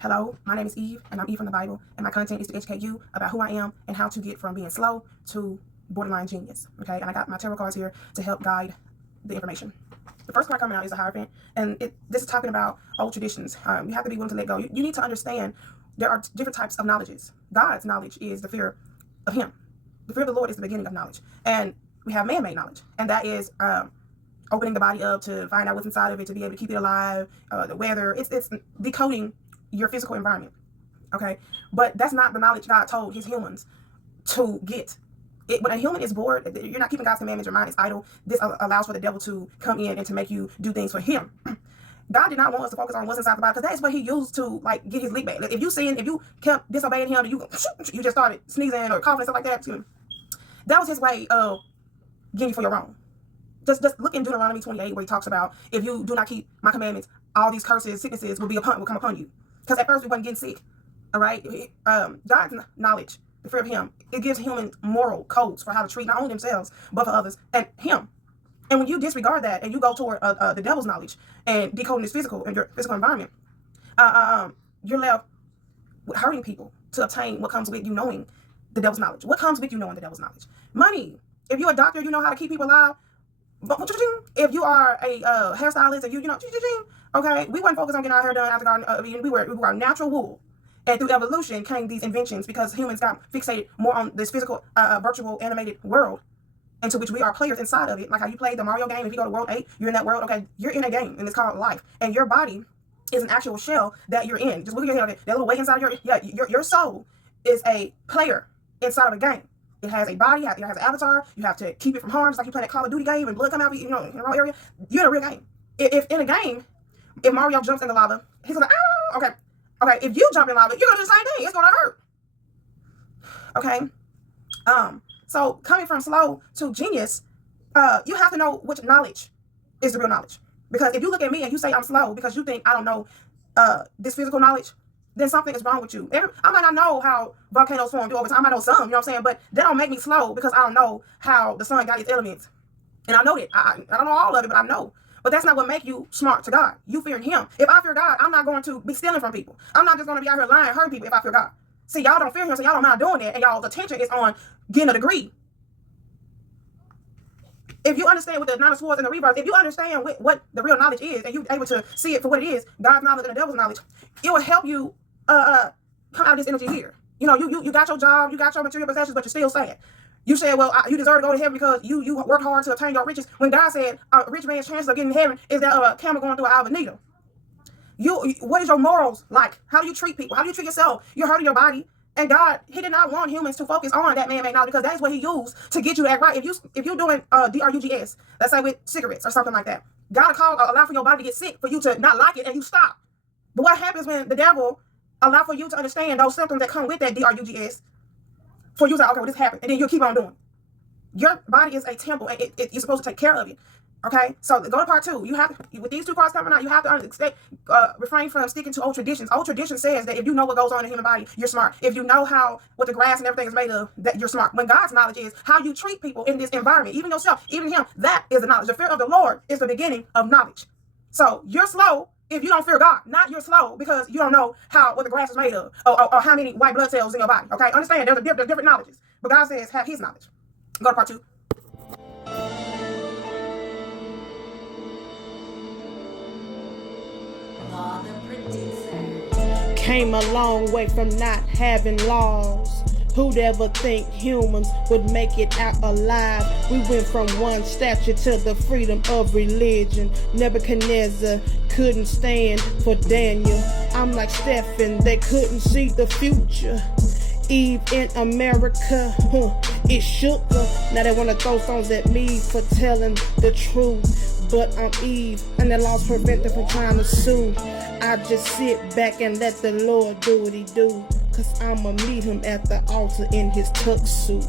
Hello, my name is Eve, and I'm Eve from the Bible, and my content is to educate you about who I am and how to get from being slow to borderline genius. Okay, and I got my tarot cards here to help guide the information. The first card coming out is the Hierophant, and this is talking about old traditions. You have to be willing to let go. You need to understand there are different types of knowledges. God's knowledge is the fear of Him. The fear of the Lord is the beginning of knowledge, and we have man-made knowledge, and that is opening the body up to find out what's inside of it, to be able to keep it alive, the weather. It's decoding your physical environment, okay? But that's not the knowledge God told His humans to get. When a human is bored, you're not keeping God's commandments, your mind is idle. This allows for the devil to come in and to make you do things for him. God did not want us to focus on what's inside the body, because that is what He used to like get His lick back. If you kept disobeying Him, and you just started sneezing or coughing and stuff like that, that was His way of getting you for your own. Just look in Deuteronomy 28 where He talks about, if you do not keep my commandments, all these curses, sicknesses will come upon you. Because at first we wasn't getting sick, all right? God's knowledge, the fear of Him, it gives humans moral codes for how to treat not only themselves, but for others, and Him. And when you disregard that and you go toward the devil's knowledge and decoding his physical and your physical environment, you're left with hurting people to obtain what comes with you knowing the devil's knowledge. What comes with you knowing the devil's knowledge? Money. If you're a doctor, you know how to keep people alive. If you are a hairstylist, if you know, okay, we weren't focused on getting our hair done after garden. We were natural wool, and through evolution came these inventions because humans got fixated more on this physical, virtual, animated world, into which we are players inside of it. Like how you play the Mario game. If you go to World 8, you're in that world. Okay, you're in a game, and it's called life. And your body is an actual shell that you're in. Just look at your head. That little weight inside of your soul is a player inside of a game. It has a body, it has an avatar. You have to keep it from harm. It's like you play that Call of Duty game and blood come out of you, in the wrong area. You're in a real game. If in a game, if Mario jumps in the lava, he's gonna, okay. If you jump in lava, you're gonna do the same thing. It's gonna hurt. Okay. So coming from slow to genius, you have to know which knowledge is the real knowledge. Because if you look at me and you say I'm slow because you think I don't know this physical knowledge, then something is wrong with you. I might not know how volcanoes form over time. I might know some, you know what I'm saying? But that don't make me slow because I don't know how the sun got its elements. And I know that. I don't know all of it, but I know. But that's not what make you smart to God. You fearing Him. If I fear God, I'm not going to be stealing from people. I'm not just going to be out here lying, hurting people if I fear God. See, y'all don't fear Him, so y'all don't mind doing that. And y'all's attention is on getting a degree. If you understand what the Nine of Swords and the Reverse, if you understand what the real knowledge is, and you're able to see it for what it is, God's knowledge and the devil's knowledge, it will help you come out of this energy here. You know, you got your job, you got your material possessions, but you're still sad. You said, well, you deserve to go to heaven because you worked hard to obtain your riches. When God said a rich man's chance of getting to heaven is that of a camel going through an eye of a needle. What is your morals like? How do you treat people? How do you treat yourself? You're hurting your body. And God, He did not want humans to focus on that man-made knowledge, because that is what He used to get you to act right. If you're doing drugs, let's say with cigarettes or something like that, God allow for your body to get sick, for you to not like it, and you stop. But what happens when the devil allow for you to understand those symptoms that come with that drugs, for you to say, okay, well, this happened, and then you'll keep on doing. Your body is a temple, and you're supposed to take care of it. Okay, so go to part 2. You have, with these 2 cards coming out, you have to refrain from sticking to old traditions. Old tradition says that if you know what goes on in the human body, you're smart. If you know what the grass and everything is made of, that you're smart. When God's knowledge is how you treat people in this environment, even yourself, even Him, that is the knowledge. The fear of the Lord is the beginning of knowledge. So you're slow if you don't fear God. Not you're slow because you don't know what the grass is made of, or how many white blood cells in your body. Okay, understand there's different knowledges, but God says have His knowledge. Go to part 2. Came a long way from not having laws. Who'd ever think humans would make it out alive? We went from one stature to the freedom of religion. Nebuchadnezzar couldn't stand for Daniel. I'm like Stephen, they couldn't see the future. Eve in America, it shook her. Now they wanna throw stones at me for telling the truth. But I'm Eve, and the laws prevent them from trying to sue. I just sit back and let the Lord do what He do, 'cause I'ma meet Him at the altar in His tuxedo.